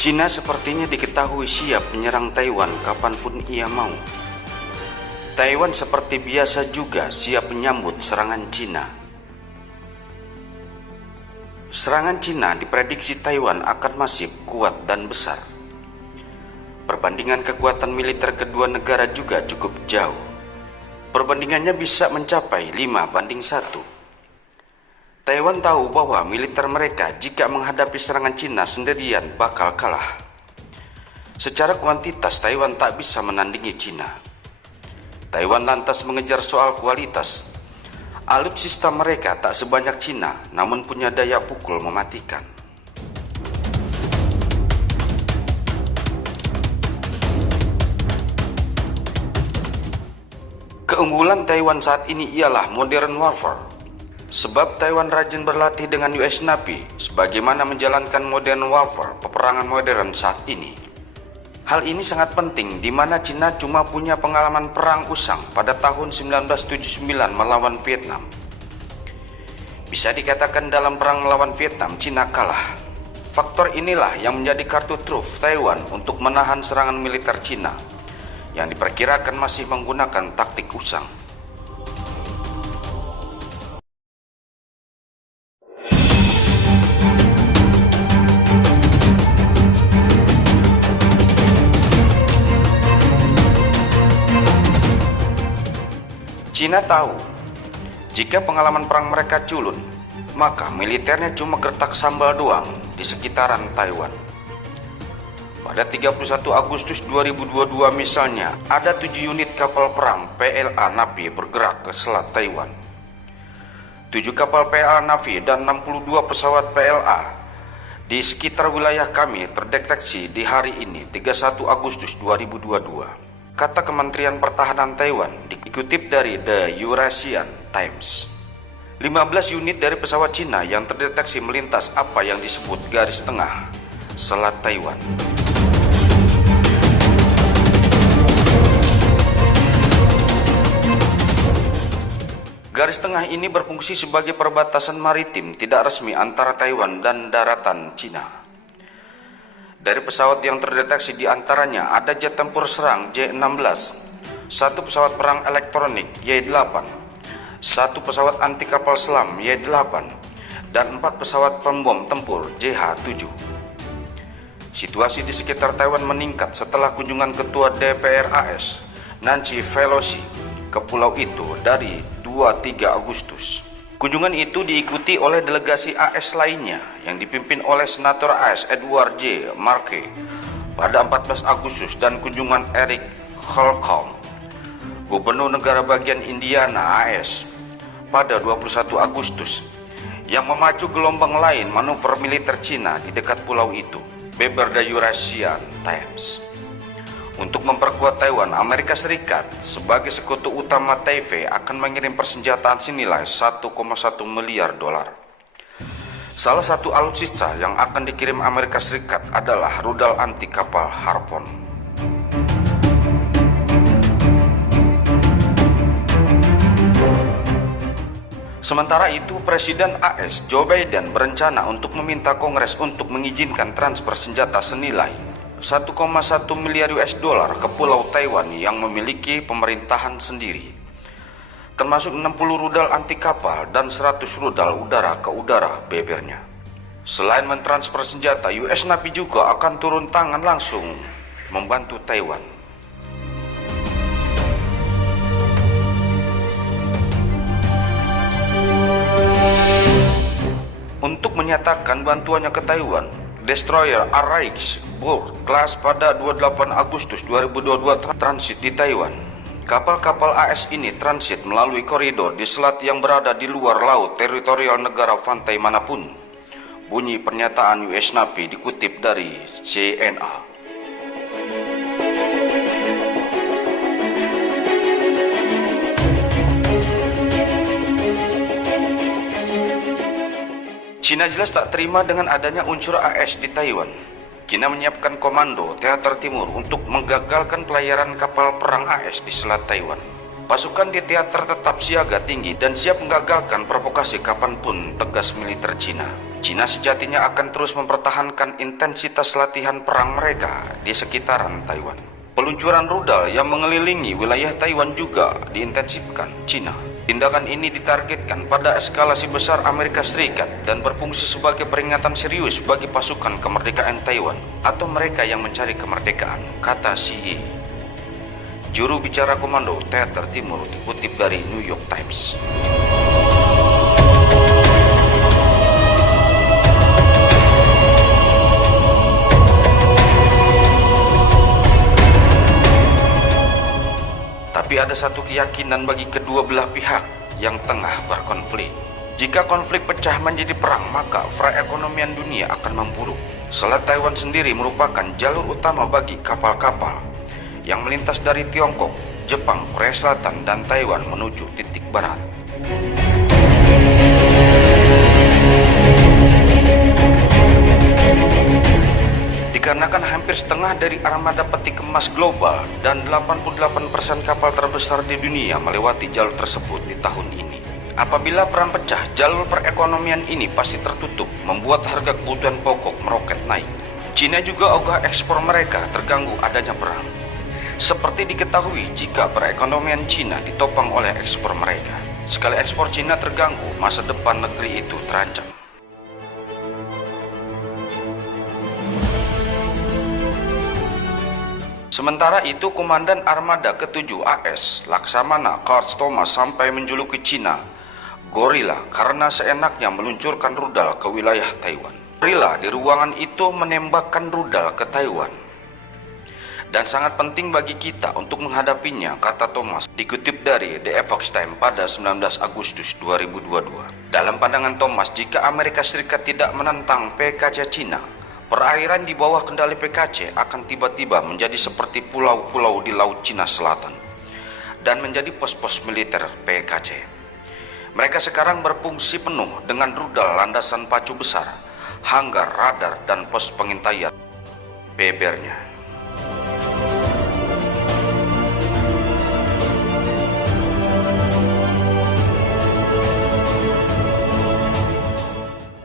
Cina sepertinya diketahui siap menyerang Taiwan kapanpun ia mau. Taiwan seperti biasa juga siap menyambut serangan Cina. Serangan Cina diprediksi Taiwan akan masif, kuat, dan besar. Perbandingan kekuatan militer kedua negara juga cukup jauh. Perbandingannya bisa mencapai 5:1. Taiwan tahu bahwa militer mereka jika menghadapi serangan Cina sendirian bakal kalah. Secara kuantitas Taiwan tak bisa menandingi Cina. Taiwan lantas mengejar soal kualitas. Alutsista mereka tak sebanyak Cina, namun punya daya pukul mematikan. Keunggulan Taiwan saat ini ialah modern warfare. Sebab Taiwan rajin berlatih dengan US Navy sebagaimana menjalankan modern warfare, peperangan modern saat ini. Hal ini sangat penting di mana Cina cuma punya pengalaman perang usang pada tahun 1979 melawan Vietnam. Bisa dikatakan dalam perang melawan Vietnam Cina kalah. Faktor inilah yang menjadi kartu truf Taiwan untuk menahan serangan militer Cina yang diperkirakan masih menggunakan taktik usang. Cina tahu, jika pengalaman perang mereka culun, maka militernya cuma gertak sambal doang di sekitaran Taiwan. Pada 31 Agustus 2022 misalnya, ada 7 unit kapal perang PLA Navy bergerak ke Selat Taiwan. 7 kapal PLA Navy dan 62 pesawat PLA di sekitar wilayah kami terdeteksi di hari ini 31 Agustus 2022. Kata Kementerian Pertahanan Taiwan dikutip dari The Eurasian Times. 15 unit dari pesawat Cina yang terdeteksi melintas apa yang disebut garis tengah Selat Taiwan. Garis tengah ini berfungsi sebagai perbatasan maritim tidak resmi antara Taiwan dan daratan Cina. Dari pesawat yang terdeteksi diantaranya ada jet tempur serang J-16, satu pesawat perang elektronik Y-8, satu pesawat anti kapal selam Y-8, dan 4 pesawat pembom tempur JH-7. Situasi di sekitar Taiwan meningkat setelah kunjungan Ketua DPR AS, Nancy Pelosi, ke pulau itu dari 2-3 Agustus. Kunjungan itu diikuti oleh delegasi AS lainnya yang dipimpin oleh Senator AS Edward J. Markey pada 14 Agustus dan kunjungan Eric Holcomb, Gubernur Negara Bagian Indiana AS, pada 21 Agustus yang memacu gelombang lain manuver militer Cina di dekat pulau itu, beber The Eurasian Times. Untuk memperkuat Taiwan, Amerika Serikat sebagai sekutu utama Taipei akan mengirim persenjataan senilai 1,1 miliar dolar. Salah satu alutsista yang akan dikirim Amerika Serikat adalah rudal anti kapal Harpoon. Sementara itu, Presiden AS Joe Biden berencana untuk meminta Kongres untuk mengizinkan transfer senjata senilai 1,1 miliar US dollar ke Pulau Taiwan yang memiliki pemerintahan sendiri, termasuk 60 rudal anti kapal dan 100 rudal udara ke udara bebernya. Selain mentransfer senjata, US Navy juga akan turun tangan langsung membantu Taiwan. Untuk menyatakan bantuannya ke Taiwan, destroyer Arraix Burg kelas pada 28 Agustus 2022 transit di Taiwan. Kapal-kapal AS ini transit melalui koridor di selat yang berada di luar laut teritorial negara pantai manapun. Bunyi pernyataan US Navy dikutip dari CNA. Cina jelas tak terima dengan adanya unsur AS di Taiwan. Cina menyiapkan komando teater timur untuk menggagalkan pelayaran kapal perang AS di Selat Taiwan. Pasukan di teater tetap siaga tinggi dan siap menggagalkan provokasi kapanpun, tegas militer Cina. Cina sejatinya akan terus mempertahankan intensitas latihan perang mereka di sekitaran Taiwan. Peluncuran rudal yang mengelilingi wilayah Taiwan juga diintensifkan Cina. Tindakan ini ditargetkan pada eskalasi besar Amerika Serikat dan berfungsi sebagai peringatan serius bagi pasukan kemerdekaan Taiwan atau mereka yang mencari kemerdekaan, kata Xi. Juru bicara Komando Teater Timur dikutip dari New York Times. Tapi ada satu keyakinan bagi kedua belah pihak yang tengah berkonflik. Jika konflik pecah menjadi perang, maka perekonomian dunia akan memburuk. Selat Taiwan sendiri merupakan jalur utama bagi kapal-kapal yang melintas dari Tiongkok, Jepang, Korea Selatan, dan Taiwan menuju titik barat. Dikarenakan hampir setengah dari armada peti kemas global dan 88% kapal terbesar di dunia melewati jalur tersebut di tahun ini. Apabila perang pecah, jalur perekonomian ini pasti tertutup, membuat harga kebutuhan pokok meroket naik. Cina juga ogah ekspor mereka terganggu adanya perang. Seperti diketahui, jika perekonomian Cina ditopang oleh ekspor mereka, sekali ekspor Cina terganggu, masa depan negeri itu terancam. Sementara itu, Komandan Armada ke-7 AS, Laksamana Karl Thomas, sampai menjuluki Cina gorila karena seenaknya meluncurkan rudal ke wilayah Taiwan. Gorila di ruangan itu menembakkan rudal ke Taiwan. Dan sangat penting bagi kita untuk menghadapinya, kata Thomas, dikutip dari The Epoch Times pada 19 Agustus 2022. Dalam pandangan Thomas, jika Amerika Serikat tidak menentang PKC Cina, perairan di bawah kendali PKC akan tiba-tiba menjadi seperti pulau-pulau di Laut Cina Selatan dan menjadi pos-pos militer PKC. Mereka sekarang berfungsi penuh dengan rudal landasan pacu besar, hanggar, radar, dan pos pengintaian, bebernya.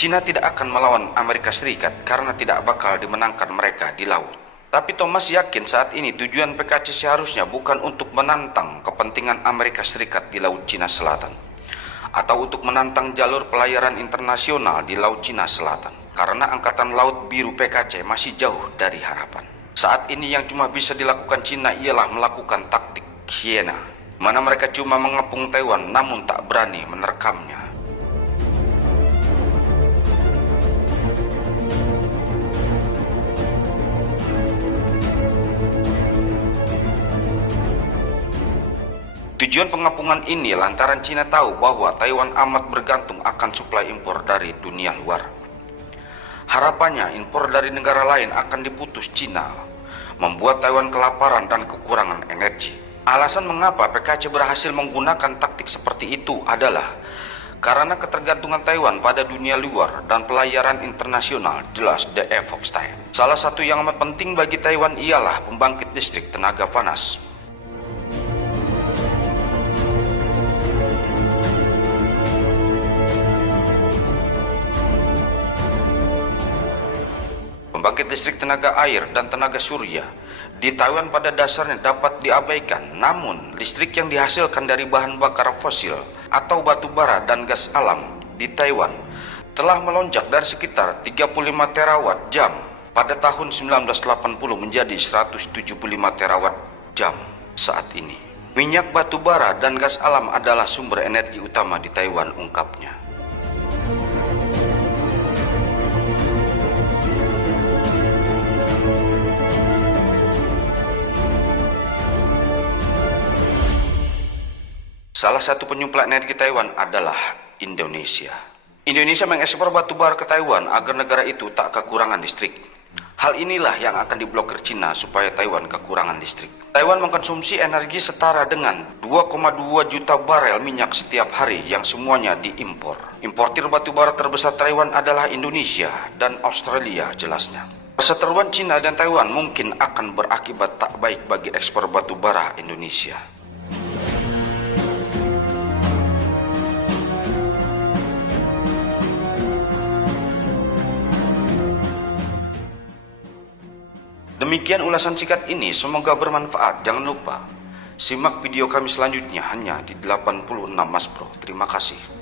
Cina tidak akan melawan Amerika Serikat karena tidak bakal dimenangkan mereka di laut. Tapi Thomas yakin saat ini tujuan PKC seharusnya bukan untuk menantang kepentingan Amerika Serikat di Laut Cina Selatan, atau untuk menantang jalur pelayaran internasional di Laut Cina Selatan, karena Angkatan Laut Biru PKC masih jauh dari harapan. Saat ini yang cuma bisa dilakukan Cina ialah melakukan taktik hiena, mana mereka cuma mengepung Taiwan namun tak berani menerkamnya. Tujuan pengepungan ini lantaran Cina tahu bahwa Taiwan amat bergantung akan suplai impor dari dunia luar. Harapannya impor dari negara lain akan diputus Cina, membuat Taiwan kelaparan dan kekurangan energi. Alasan mengapa PKC berhasil menggunakan taktik seperti itu adalah karena ketergantungan Taiwan pada dunia luar dan pelayaran internasional, jelas The Epoch Times. Salah satu yang amat penting bagi Taiwan ialah pembangkit listrik tenaga panas. Pembangkit listrik tenaga air dan tenaga surya di Taiwan pada dasarnya dapat diabaikan, namun listrik yang dihasilkan dari bahan bakar fosil atau batu bara dan gas alam di Taiwan telah melonjak dari sekitar 35 terawatt jam pada tahun 1980 menjadi 175 terawatt jam saat ini. Minyak batu bara dan gas alam adalah sumber energi utama di Taiwan, ungkapnya. Salah satu penyuplai energi Taiwan adalah Indonesia. Indonesia mengekspor batu bara ke Taiwan agar negara itu tak kekurangan listrik. Hal inilah yang akan diblokir Cina supaya Taiwan kekurangan listrik. Taiwan mengkonsumsi energi setara dengan 2,2 juta barel minyak setiap hari yang semuanya diimpor. Importir batu bara terbesar Taiwan adalah Indonesia dan Australia, jelasnya. Perseteruan Cina dan Taiwan mungkin akan berakibat tak baik bagi ekspor batu bara Indonesia. Demikian ulasan singkat ini, semoga bermanfaat. Jangan lupa simak video kami selanjutnya hanya di 86 Mas Bro. Terima kasih.